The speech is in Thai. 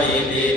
นโนอิ